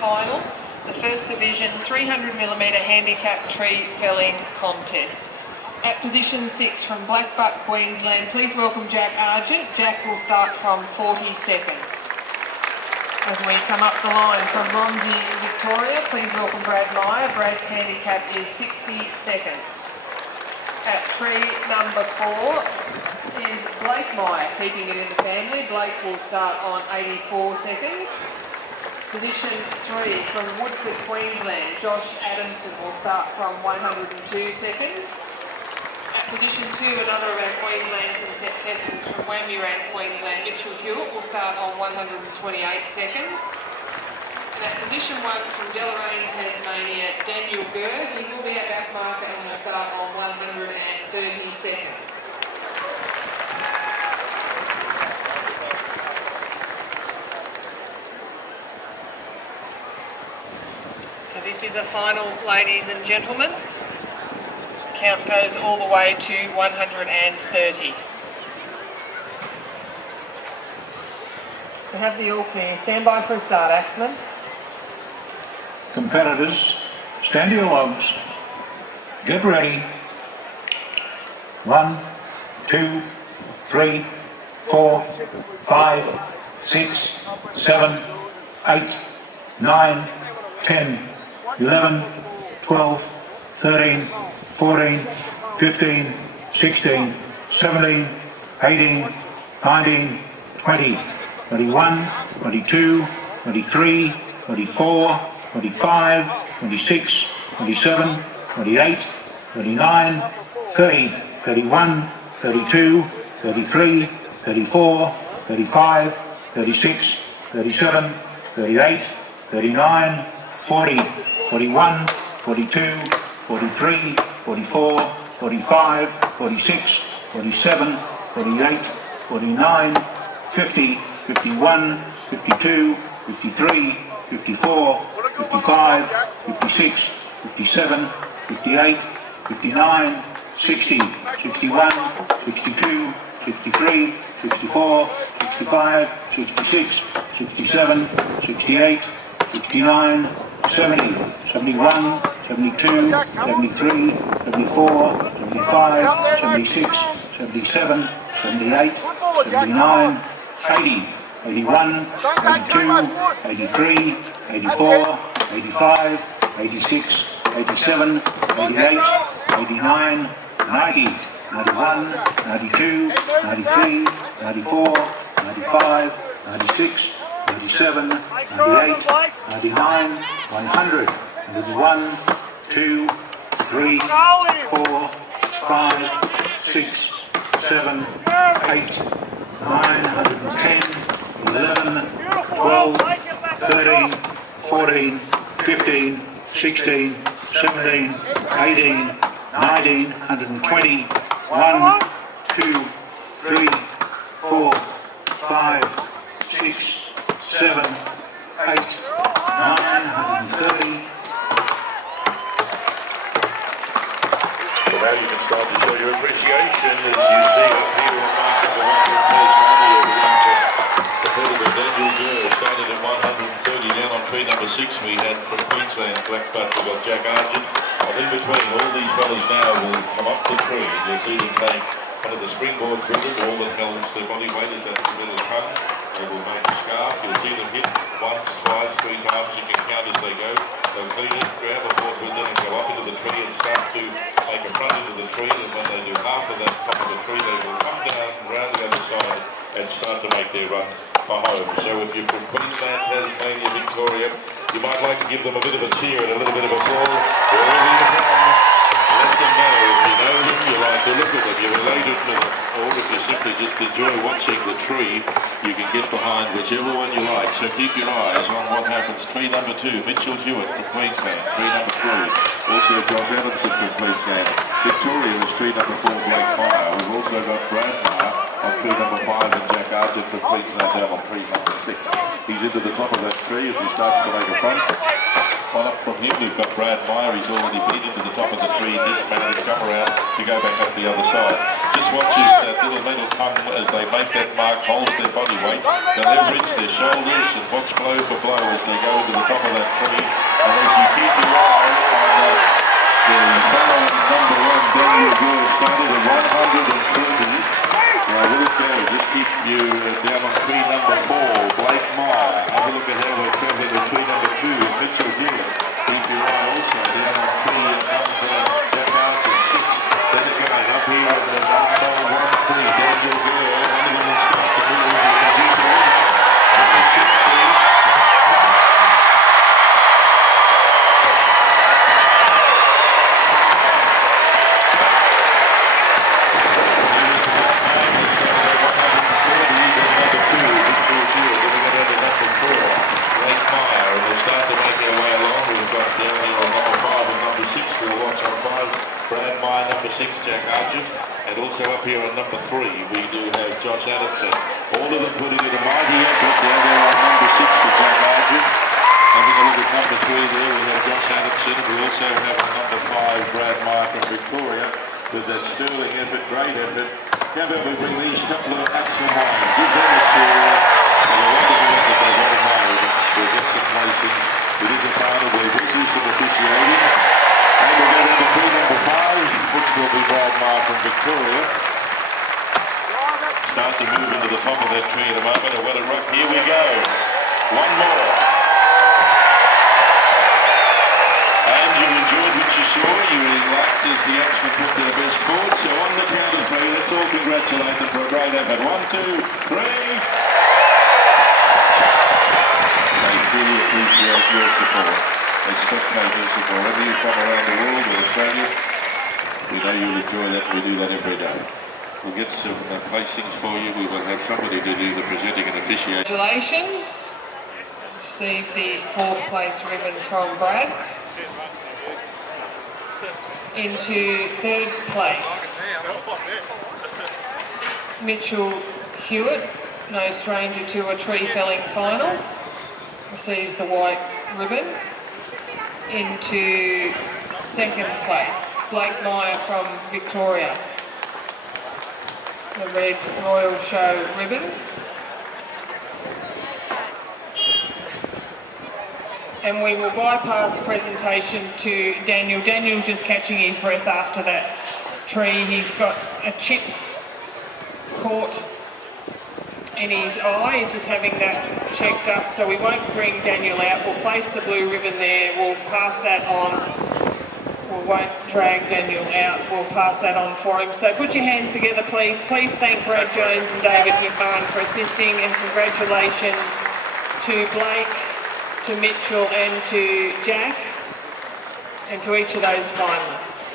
final, the First Division 300mm handicap tree felling contest. At position 6 from Blackbutt, Queensland, please welcome Jack Argent. Jack will start from 40 seconds. As we come up the line from Bronzy, Victoria, please welcome Brad Meyer. Brad's handicap is 60 seconds. At tree number 4 is Blake Meyer, keeping it in the family. Blake will start on 84 seconds. Position 3 from Woodford, Queensland, Josh Adamson will start from 102 seconds. At position 2, another of our Queensland contestants from Wammirang, Queensland, Mitchell Hewitt will start on 128 seconds. And at position 1 from Deloraine, Tasmania, Daniel Gurr, he will be our back marker and will start on 130 seconds. So this is a final, ladies and gentlemen. Count goes all the way to 130. We have the all clear. Stand by for a start, Axeman. Competitors, stand to your logs. Get ready. 1, 2, 3, 4, 5, 6, 7, 8, 9, 10, 11, 12, 13, 14, 15, 16, 17, 18, 19, 20, 21, 22, 23, 24, 25, 26, 27, 28, 29, 30, 31, 32, 33, 34, 35, 36, 37, 38, 39, 40, 41, 42, 43, 44, 45, 46, 47, 48, 49, 50, 51, 52, 53, 54, 55, 56, 57, 58, 59, 60, 61, 62, 63, 64, 65, 66, 67, 68, 69, 70, 71, 72, 73, 74, 75, 76, 77, 78, 79, 80, 81, 82, 83, 84, 85, 86, 87, 88, 89, 90, 91, 92, 93, 94, 95, 96, 97, 98, 99, 100, 101, 2, 3, 4, 5, 6, 7, 8, 9, 110, 11, 12, 13, 14, 15, 16, 17, 18, 19, 120, 1, 2, 3, 4, 5, 6, 7, 8, 9, 130. Well, now you can start to show your appreciation as you see up here on mark number 1 of Daniel Gurr started at 130. Down on tree number 6 we had from Queensland, Blackbutt, we've got Jack Argent. And in between, all these fellas now will come up the tree. You'll see them take one of the springboards with them, all that holds their body weight is at the middle tongue. They will make a scarf. You'll see them hit once, twice, 3 times. You can count as they go. They'll clean it, grab a board with them and go up into the tree and start to make a front into the tree. And when they do half of that top of the tree, they will come down and round the other side and start to make their run for home. So if you're from Queensland, Tasmania, Victoria, you might like to give them a bit of a cheer and a little bit of applause. Wherever you're from, let them know. If you know them, you like to look at them, you're related to them, or if you simply just enjoy watching the tree, you can get behind whichever one you like. So keep your eyes on what happens. Tree number 2, Mitchell Hewitt from Queensland. Tree number 3, also Josh Adamson from Queensland. Victoria is tree number 4, Blake Meyer. We've also got Brad Meyer on tree number 5 and Jack Argent from Queensland down on tree number 6. He's into the top of that tree as he starts to make a front. One up from him, we've got Brad Meyer. He's already been into the top of the tree, dismounted, come around to go back up the other side. Just watch his little metal tongue as they make that mark, holds their body weight. They leverage their shoulders and watch blow for blow as they go into the top of that tree. And as you keep your eye on the fellow number one, Daniel Gore, started at 130. Now look there, just keep you down on tree number 4, Blake Meyer. Have a look at how we're travelling with tree number 2, Mitchell Hill. Keep your eye also down on tree number Jack Argent 6. Then again, up here in the number 1 tree, Daniel Gore. Only when they start to move into position. Number 6 tree. Start to make their way along. We've got down here on number 5 and number 6. We'll watch on 5, Brad Meyer, number 6, Jack Argent. And also up here on number 3, we do have Josh Adamson. All of them putting in a mighty effort down there on number 6 for Jack Argent. Having a look at number 3 there, we have Josh Adamson. We also have on number 5, Brad Meyer from Victoria. With that sterling effort, great effort. How about we bring these couple of acts from home? Give them a cheer. And a wonderful effort they've all made. We'll get some placings. It is a final. We'll do some officiating. And we'll go down to tree number 5, which will be Brad Meyer from Victoria. Start to move into the top of that tree in a moment. And what a rock. Here we go. One more. And you enjoyed what you saw. You really liked as the Axemen put their best forward. So on the count of 3, let's all congratulate them for a great effort. 1, 2, 3. Really appreciate your support as spectators of wherever you come around the world or Australia. We know you'll enjoy that. We do that every day. We'll get some placings for you. We will have somebody to do the presenting and officiating. Congratulations. Received the 4th place ribbon from Brad. Into 3rd place, Mitchell Hewitt, no stranger to a tree felling final. Receives the white ribbon. Into 2nd place, Blake Meyer from Victoria, the red Royal Show ribbon. And we will bypass presentation to Daniel. Daniel's just catching his breath after that tree. He's got a chip caught in his eye. He's just having that checked up, so we won't bring Daniel out. We'll place the blue ribbon there. We'll pass that on. We won't drag Daniel out. We'll pass that on for him. So put your hands together, please. Please thank Brad Jones and David McMahon for assisting, and congratulations to Blake, to Mitchell and to Jack, and to each of those finalists.